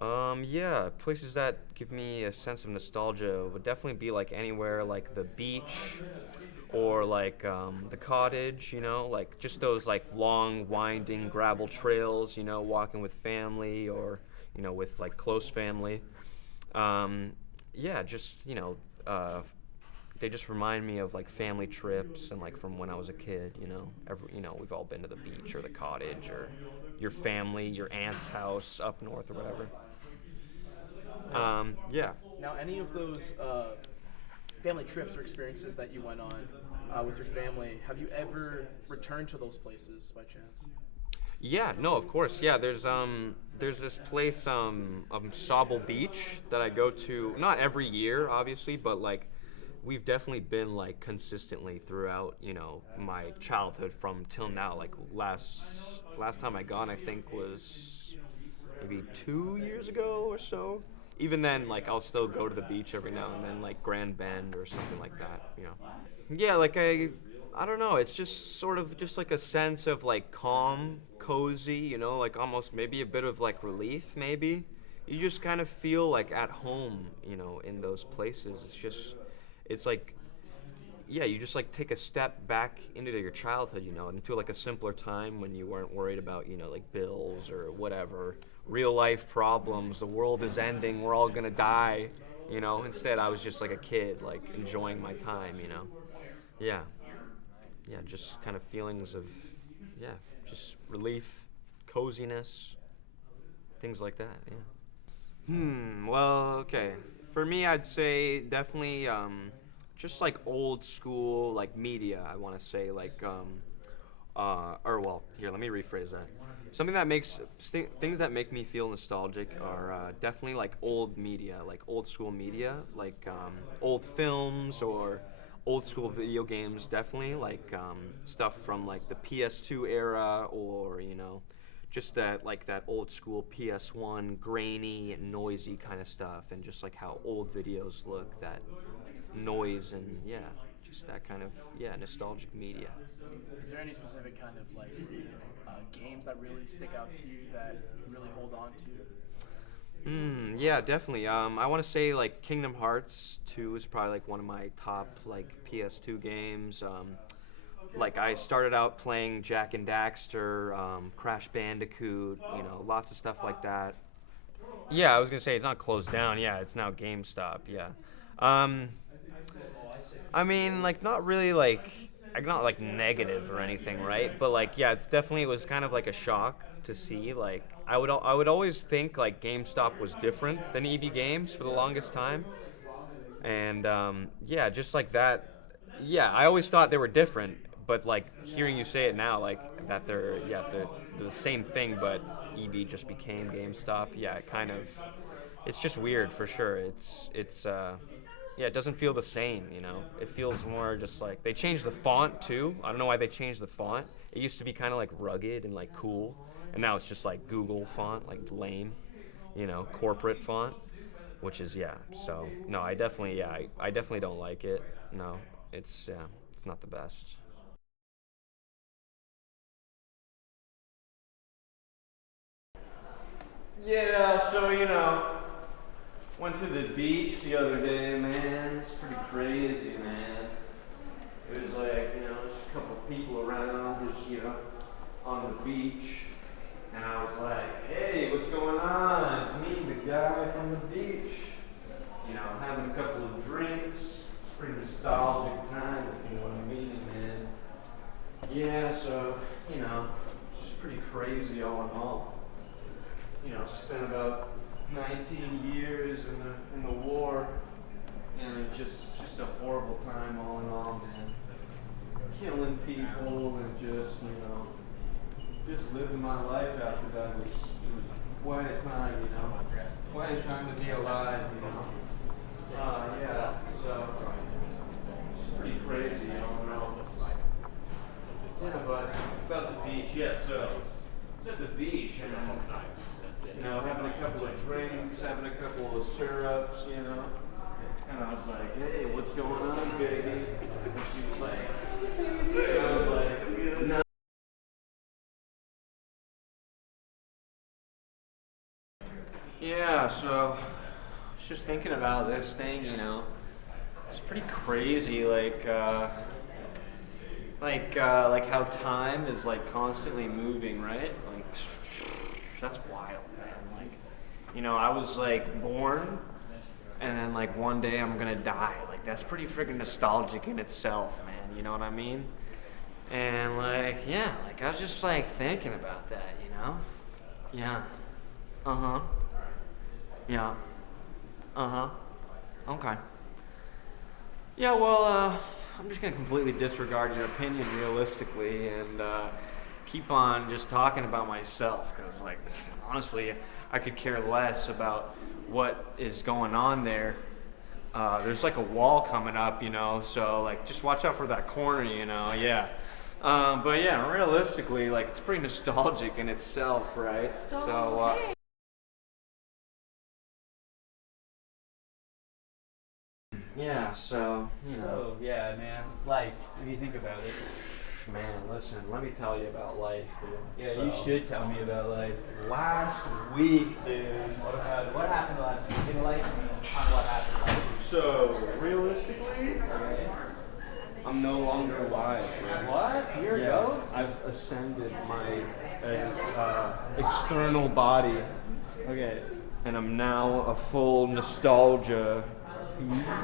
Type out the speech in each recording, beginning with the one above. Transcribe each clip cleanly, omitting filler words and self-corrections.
Yeah, places that give me a sense of nostalgia would definitely be like anywhere like the beach or like the cottage, like just those like long winding gravel trails, walking with family or, with like close family. Um, yeah, just, they just remind me of like family trips and like from when I was a kid, we've all been to the beach or the cottage or your family, your aunt's house up north or whatever. Yeah. Now, any of those family trips or experiences that you went on with your family, have you ever returned to those places by chance? Yeah, no, of course. Yeah, there's this place Sauble Beach that I go to not every year obviously, but like we've definitely been like consistently throughout, my childhood from till now. Like last time I gone I think was maybe 2 years ago or so. Even then like I'll still go to the beach every now and then like Grand Bend or something like that. Yeah, like I don't know. It's just sort of just like a sense of like calm, cozy, like almost maybe a bit of like relief, maybe. You just kind of feel like at home, in those places. It's like, yeah, you just like take a step back into your childhood, into like a simpler time when you weren't worried about, like bills or whatever, real life problems. The world is ending. We're all gonna die. Instead, I was just like a kid, like enjoying my time. Yeah, yeah, just kind of feelings of, yeah, just relief, coziness, things like that. Yeah. Well, okay. For me, I'd say definitely just like old school like media. I want to say like or well, here, let me rephrase that. Something that things that make me feel nostalgic are definitely like old media, like old school media, like old films or old school video games. Definitely like stuff from like the PS2 era, or just that old school PS1 grainy and noisy kind of stuff, and just like how old videos look, that noise and yeah, just that kind of yeah nostalgic media. Is there any specific kind of like games that really stick out to you that you really hold on to? Yeah, definitely. I want to say like Kingdom Hearts 2 is probably like one of my top like PS2 games. Like I started out playing Jack and Daxter, Crash Bandicoot, lots of stuff like that. Yeah, I was gonna say it's not closed down. Yeah, it's now GameStop. Yeah. Um, I mean, like not really like not like negative or anything, right? But like yeah, it's definitely it was kind of like a shock to see. Like I would always think like GameStop was different than EB Games for the longest time, and yeah, just like that. Yeah, I always thought they were different, but like hearing you say it now, like that they're the same thing, but EB just became GameStop. Yeah, it kind of it's just weird for sure. It's yeah, it doesn't feel the same. It feels more just like they changed the font too. I don't know why they changed the font. It used to be kind of like rugged and like cool, and now it's just like Google font, like lame, corporate font, which is yeah. So no, I definitely yeah, I definitely don't like it. No, it's yeah, it's not the best. Yeah, so went to the beach the other day, man. It's pretty crazy, man. It was like, just a couple people around, just, on the beach. And I was like, hey, what's going on? It's me, the guy from the beach. Having a couple of drinks. It's a pretty nostalgic time, if you know what I mean, man. Yeah, so, it's just pretty crazy all in all. Spent about 19 years in the war, and it's just a horrible time all in all, man. Killing people and just living my life after that was quite a time, quite a time to be alive. Yeah, so it's pretty crazy, all in all. Yeah, but about the beach, yeah. So it's at the beach, and having a couple of drinks, having a couple of syrups, And I was like, hey, what's going on, baby? And she was like, I was like, no. Yeah, so I was just thinking about this thing, you know. It's pretty crazy, like how time is like constantly moving, right? Like that's wild, man. Like, you know, I was like born, and then like one day I'm gonna die. Like that's pretty freaking nostalgic in itself, man. You know what I mean? And like, yeah, like I was just like thinking about that, you know? Yeah. Uh huh. Yeah. Uh huh. Okay. Yeah, well, I'm just gonna completely disregard your opinion realistically and keep on just talking about myself because, like, honestly, I could care less about what is going on there. There's like a wall coming up, you know, so like just watch out for that corner, you know, yeah. But yeah, realistically, like it's pretty nostalgic in itself, right? So, yeah, so, you know. So yeah, man, life. What do you think about it? Man, listen, let me tell you about life, dude. Yeah, you So, should tell me about life. Last week, dude. What happened last week? Can you enlighten me on what happened last week? So, realistically, I'm no longer alive, man. What? Here it Yeah, goes? I've ascended my external body, Okay. and I'm now a full nostalgia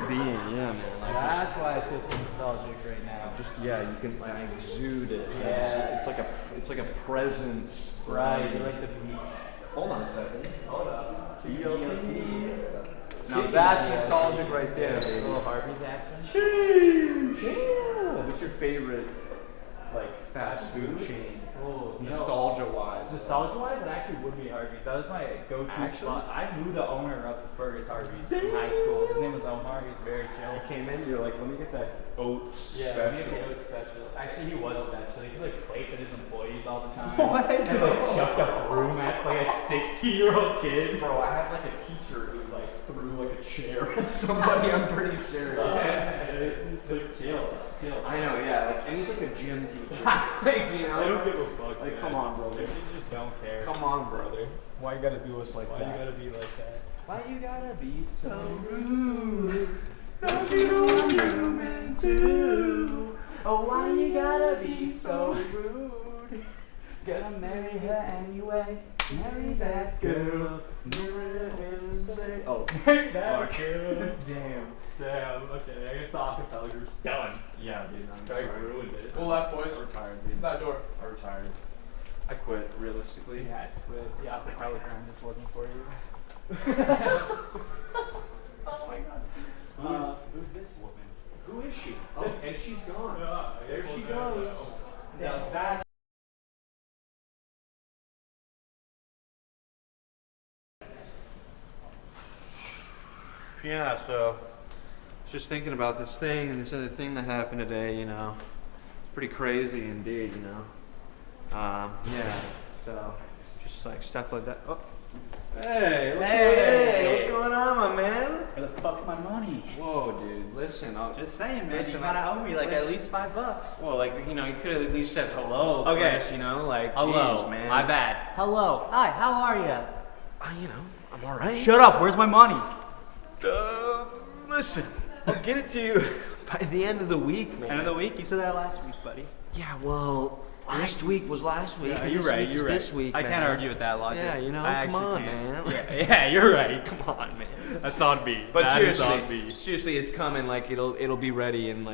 being. Yeah, man. That's why I feel so nostalgic right now. Just yeah, you can like exude it. Yeah. It's like a presence. Right, you're like the beach. Hold on a second. Hold up. TLT. Now Chicken that's TLT. nostalgic right there, A baby. little Harvey's action. Sheesh. What's your favorite like fast food chain? Oh, Nostalgia wise. Nostalgia wise, it actually would be Harvey's. That was my go-to Actually? spot. I knew the owner of the first Harvey's in high school. His name was Omar. He was very chill. You came in, you're like, let me get that oats Yeah, special. we have the oat special. Actually, he was special. He like plates at his employees all the time. What? And like chucked a broom at like a 16-year-old kid. Bro, I had like a teacher who like threw like a chair at somebody. I'm pretty sure. It's like chill. I know, yeah. Like, and he's like a gym teacher. Like, you know. I don't give a fuck. Like, man. come on, brother. They just don't care. Come on, brother. Why you gotta do us like Why that? you gotta be like that? Why you gotta be so rude? Don't you know I'm human too? Oh, why you gotta be so rude? Gonna marry her anyway. Marry that girl. Oh, Marry that fuck. girl. Damn. Damn. Okay, I guess acapella group's done. Yeah, dude. I'm Sorry, sorry. ruined it. Go left, boys. I retired, dude. It's that door. I retired. I quit, realistically. You had to quit. The acapella ground just wasn't for you. Oh my god. Who's this woman? Who is she? Oh, and she's gone. There she goes. Now that's yeah, so just thinking about this thing and this other thing that happened today, you know. It's pretty crazy indeed, you know. Yeah, so just like stuff like that. Oh. Hey, look Hey. what's going on, my man? Where the fuck's my money? Whoa, dude, listen. Just saying, man. Listen, you kinda owe me like listen. at least $5. Well, like, you know, you could have at least said hello Okay. first, you know? Like, Hello. jeez, man. My bad. Hello. Hi, how are you? You know, I'm alright. Shut up. Where's my money? Listen, I'll get it to you by the end of the week, man. End of the week? You said that last week, buddy. Yeah, well, last week was last week. and you're this right. week is You're right. this week, I can't man. argue with that logic. Yeah, you know, I come actually on, can't. man. Yeah, you're right. Come on, man. That's on me. But That is seriously, on me. seriously, it's coming. Like, it'll be ready in like